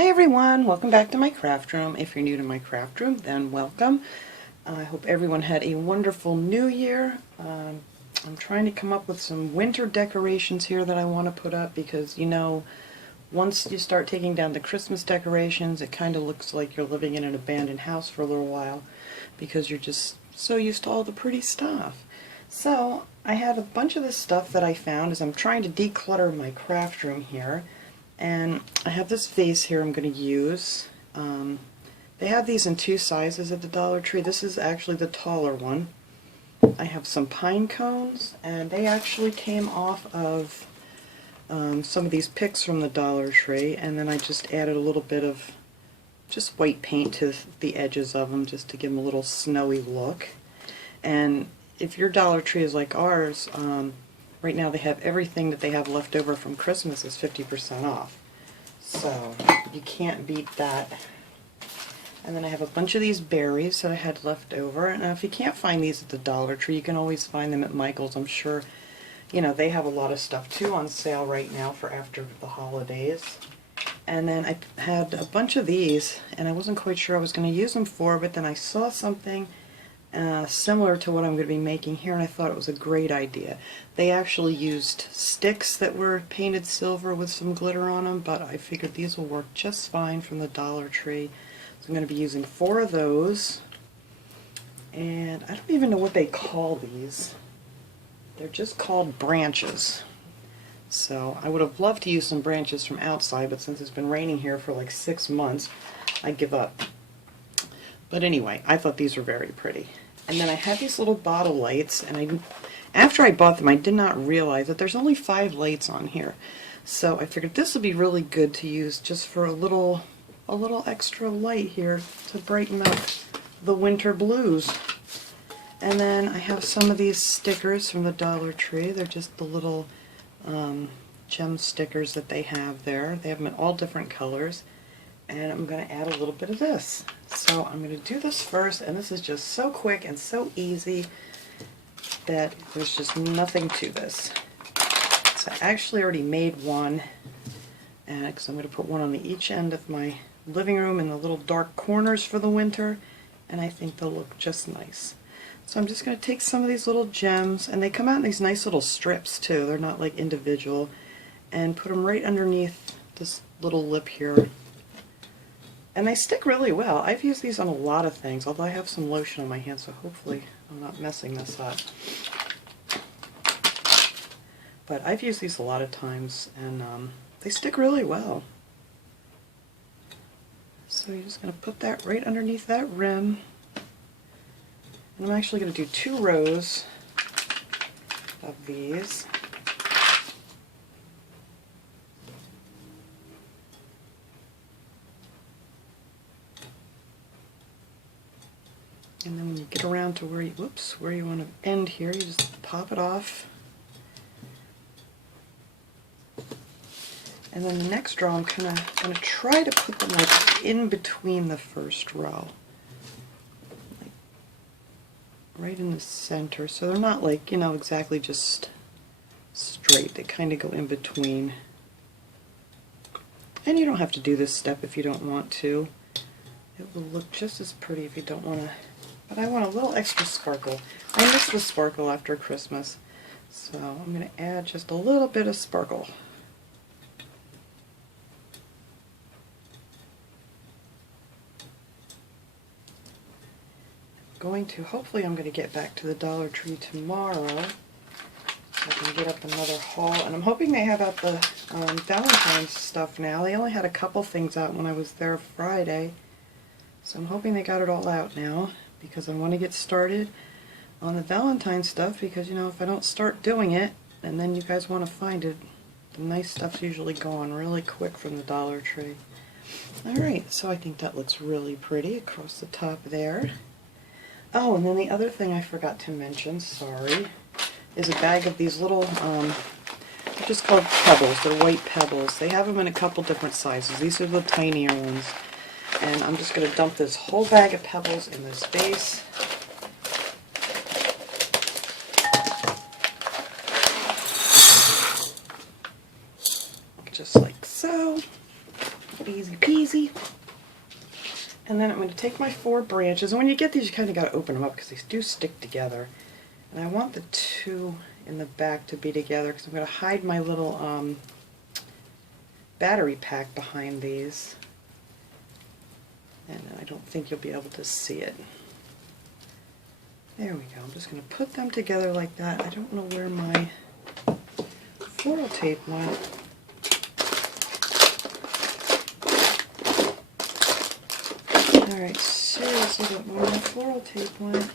Hi everyone, welcome back to my craft room. If you're new to my craft room, then welcome. I hope everyone had a wonderful new year. I'm trying to come up with some winter decorations here that I want to put up because, you know, once you start taking down the Christmas decorations, it kind of looks like you're living in an abandoned house for a little while because you're just so used to all the pretty stuff. So I have a bunch of this stuff that I found as I'm trying to declutter my craft room here. And I have this vase here I'm going to use. They have these in two sizes at the Dollar Tree. This is actually the taller one. I have some pine cones, and they actually came off of some of these picks from the Dollar Tree, and then I just added a little bit of just white paint to the edges of them just to give them a little snowy look. And if your Dollar Tree is like ours, right now they have everything that they have left over from Christmas is 50% off. So you can't beat that. And then I have a bunch of these berries that I had left over. And if you can't find these at the Dollar Tree, you can always find them at Michael's. I'm sure, you know, they have a lot of stuff too on sale right now for after the holidays. And then I had a bunch of these, and I wasn't quite sure I was going to use them for, but then I saw something similar to what I'm going to be making here, and I thought it was a great idea. They actually used sticks that were painted silver with some glitter on them, but I figured these will work just fine from the Dollar Tree. So I'm going to be using 4 of those, and I don't even know what they call these. They're just called branches. So I would have loved to use some branches from outside, but since it's been raining here for like 6 months, I give up. But anyway, I thought these were very pretty. And then I had these little bottle lights, and after I bought them, I did not realize that there's only 5 lights on here. So I figured this would be really good to use just for a little extra light here to brighten up the winter blues. And then I have some of these stickers from the Dollar Tree. They're just the little gem stickers that they have there. They have them in all different colors. And I'm going to add a little bit of this. So I'm going to do this first, and this is just so quick and so easy that there's just nothing to this. So I actually already made one, and because I'm going to put one on each end of my living room in the little dark corners for the winter, and I think they'll look just nice. So I'm just going to take some of these little gems, and they come out in these nice little strips too, they're not like individual, and put them right underneath this little lip here. And they stick really well. I've used these on a lot of things, although I have some lotion on my hands, so hopefully I'm not messing this up. But I've used these a lot of times, and they stick really well. So you're just going to put that right underneath that rim. And I'm actually going to do 2 rows of these. And then when you get around to where you, where you want to end here, you just pop it off. And then the next row, I'm kind of going to try to put them like in between the first row. Like right in the center. So they're not like, you know, exactly just straight. They kind of go in between. And you don't have to do this step if you don't want to. It will look just as pretty if you don't want to. But I want a little extra sparkle. I miss the sparkle after Christmas, so I'm going to add just a little bit of sparkle. Hopefully I'm going to get back to the Dollar Tree tomorrow, so I can get up another haul. And I'm hoping they have out the Valentine's stuff now. They only had a couple things out when I was there Friday, so I'm hoping they got it all out now, because I want to get started on the Valentine stuff, because, you know, if I don't start doing it and then you guys want to find it, the nice stuff's usually gone really quick from the Dollar Tree. Alright, so I think that looks really pretty across the top there. Oh, and then the other thing I forgot to mention, sorry, is a bag of these little, they're just called pebbles. They're white pebbles. They have them in a couple different sizes. These are the tinier ones. And I'm just going to dump this whole bag of pebbles in this vase. Just like so. Easy peasy. easy. And then I'm going to take my 4 branches, and when you get these you kind of got to open them up because they do stick together. And I want the 2 in the back to be together because I'm going to hide my little battery pack behind these. And I don't think you'll be able to see it. There we go. I'm just going to put them together like that. I don't know where my floral tape went. Alright, seriously, I don't know where my floral tape went.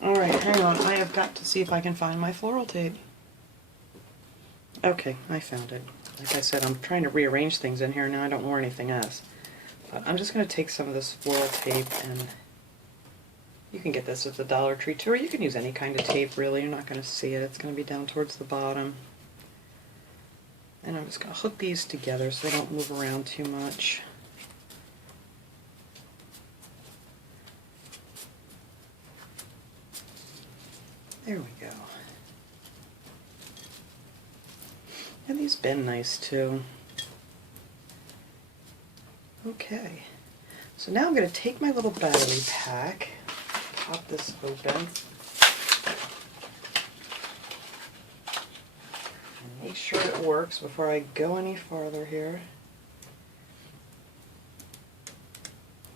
Alright, hang on. I have got to see if I can find my floral tape. Okay, I found it. Like I said, I'm trying to rearrange things in here now. I don't know where anything is. But I'm just going to take some of this floral tape, and you can get this at the Dollar Tree too, or you can use any kind of tape really. You're not going to see it. It's going to be down towards the bottom. And I'm just going to hook these together so they don't move around too much. There we go. And these bend nice too. Okay, so now I'm going to take my little battery pack, pop this open, and make sure it works before I go any farther here.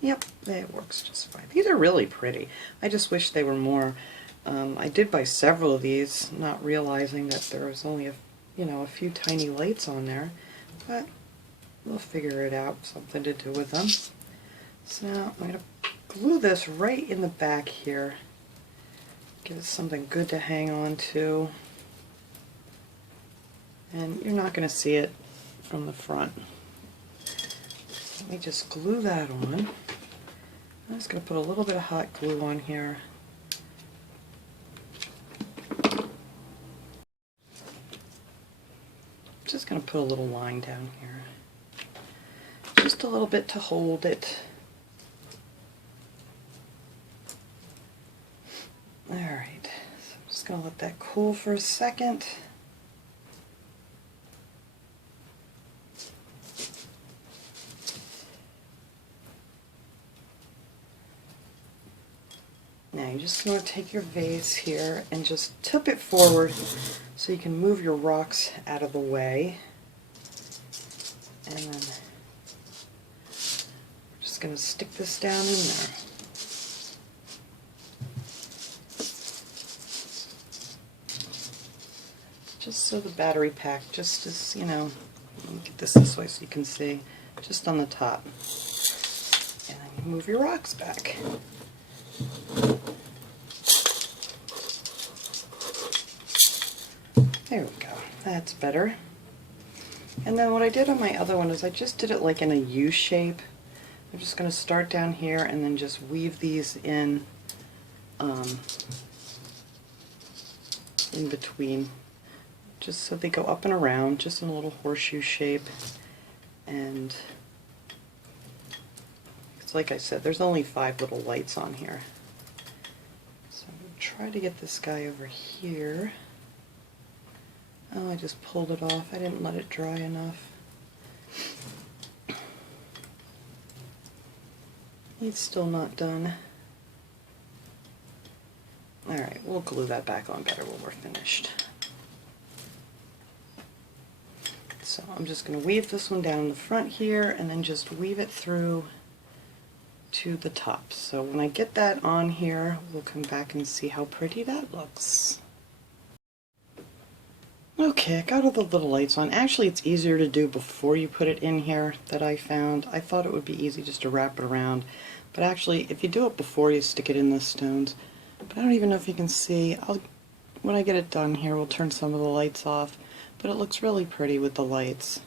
Yep, it works just fine. These are really pretty. I just wish they were more. I did buy several of these, not realizing that there was only a few tiny lights on there, but we'll figure it out, something to do with them. So now I'm going to glue this right in the back here. Give it something good to hang on to. And you're not going to see it from the front. Let me just glue that on. I'm just going to put a little bit of hot glue on here. Just going to put a little line down here. Just a little bit to hold it. Alright, so I'm just going to let that cool for a second. Now you're just going to take your vase here and just tip it forward so you can move your rocks out of the way. And then we're just going to stick this down in there. Just so the battery pack just is, let me get this way so you can see, just on the top. And then you move your rocks back. There we go, that's better. And then what I did on my other one is I just did it like in a U shape. I'm just going to start down here and then just weave these in between, just so they go up and around, just in a little horseshoe shape. And it's like I said, there's only 5 little lights on here. So I'm going to try to get this guy over here. Oh, I just pulled it off. I didn't let it dry enough. It's still not done. Alright, we'll glue that back on better when we're finished. So I'm just going to weave this one down in the front here and then just weave it through to the top. So when I get that on here, we'll come back and see how pretty that looks. Okay, I got all the little lights on. Actually, it's easier to do before you put it in here that I found. I thought it would be easy just to wrap it around. But actually, if you do it before you stick it in the stones, but I don't even know if you can see. When I get it done here, we'll turn some of the lights off. But it looks really pretty with the lights.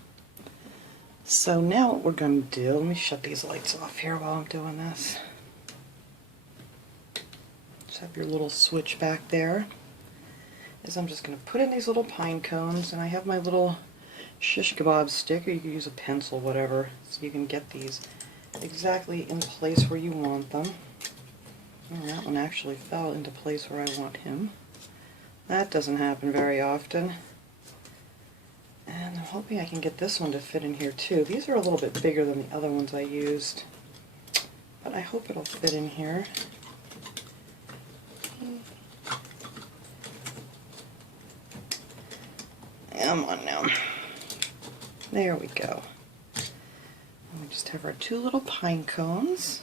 So now what we're going to do, let me shut these lights off here while I'm doing this. Just have your little switch back there. Is I'm just going to put in these little pine cones, and I have my little shish kebab stick, or you can use a pencil, whatever, so you can get these exactly in place where you want them. Oh, that one actually fell into place where I want him. That doesn't happen very often. And I'm hoping I can get this one to fit in here too. These are a little bit bigger than the other ones I used, but I hope it'll fit in here. Come on now. There we go. And we just have our 2 little pine cones.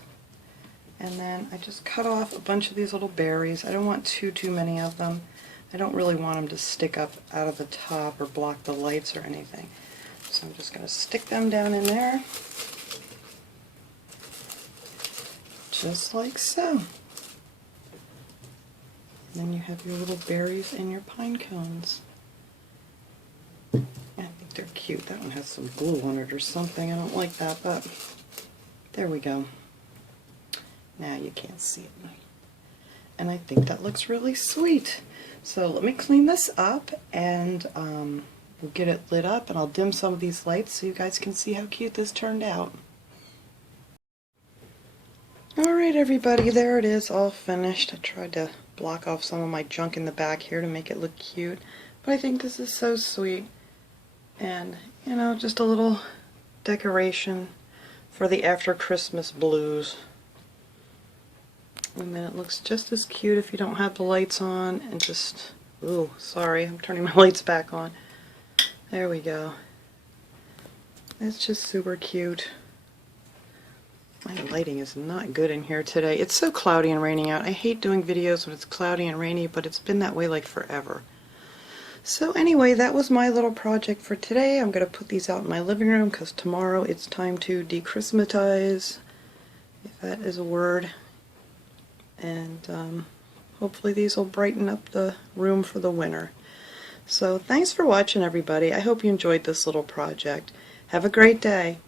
And then I just cut off a bunch of these little berries. I don't want too many of them. I don't really want them to stick up out of the top or block the lights or anything. So I'm just going to stick them down in there. Just like so. And then you have your little berries and your pine cones. I think they're cute. That one has some glue on it or something. I don't like that, but there we go. Now you can't see it. And I think that looks really sweet. So let me clean this up and we'll get it lit up, and I'll dim some of these lights so you guys can see how cute this turned out. Alright everybody, there it is, all finished. I tried to block off some of my junk in the back here to make it look cute, but I think this is so sweet. And, you know, just a little decoration for the after Christmas blues. And then it looks just as cute if you don't have the lights on, and just, ooh, sorry, I'm turning my lights back on. There we go. It's just super cute. My lighting is not good in here today. It's so cloudy and raining out. I hate doing videos when it's cloudy and rainy, but it's been that way like forever. So anyway, that was my little project for today. I'm going to put these out in my living room because tomorrow it's time to de-Christmatize, if that is a word. And hopefully these will brighten up the room for the winter. So thanks for watching everybody. I hope you enjoyed this little project. Have a great day.